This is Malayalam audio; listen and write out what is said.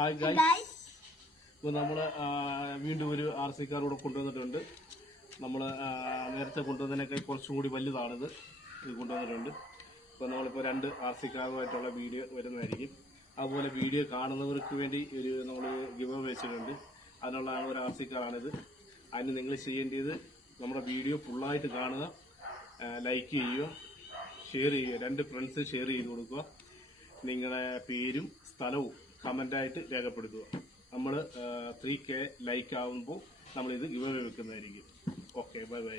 Hi guys. ഇപ്പോൾ നമ്മൾ വീണ്ടും ഒരു RC കാർ കൂടെ കൊണ്ടുവന്നിട്ടുണ്ട്. നമ്മൾ നേരത്തെ കൊണ്ടുവന്നതിനൊക്കെ കുറച്ചും കൂടി വലുതാണിത്. ഇത് കൊണ്ടുവന്നിട്ടുണ്ട്. ഇപ്പോൾ നമ്മളിപ്പോൾ 2 RC കാറുമായിട്ടുള്ള വീഡിയോ വരുന്നതായിരിക്കും. അതുപോലെ വീഡിയോ കാണുന്നവർക്ക് വേണ്ടി നമ്മൾ ഗിവ് അവേ വെച്ചിട്ടുണ്ട്. അതിനുള്ള ഒരു RC കാറാണിത്. അതിന് നിങ്ങൾ ചെയ്യേണ്ടത് നമ്മുടെ വീഡിയോ ഫുള്ളായിട്ട് കാണുക, ലൈക്ക് ചെയ്യുക, ഷെയർ ചെയ്യുക, 2 ഫ്രണ്ട്സ് ഷെയർ ചെയ്ത് കൊടുക്കുക. നിങ്ങളുടെ പേരും സ്ഥലവും കമൻ്റായിട്ട് രേഖപ്പെടുത്തുക. നമ്മൾ 3K ലൈക്ക് ആകുമ്പോൾ നമ്മളിത് ഗിവ് അവേ വെക്കുന്നതായിരിക്കും. Okay, bye by.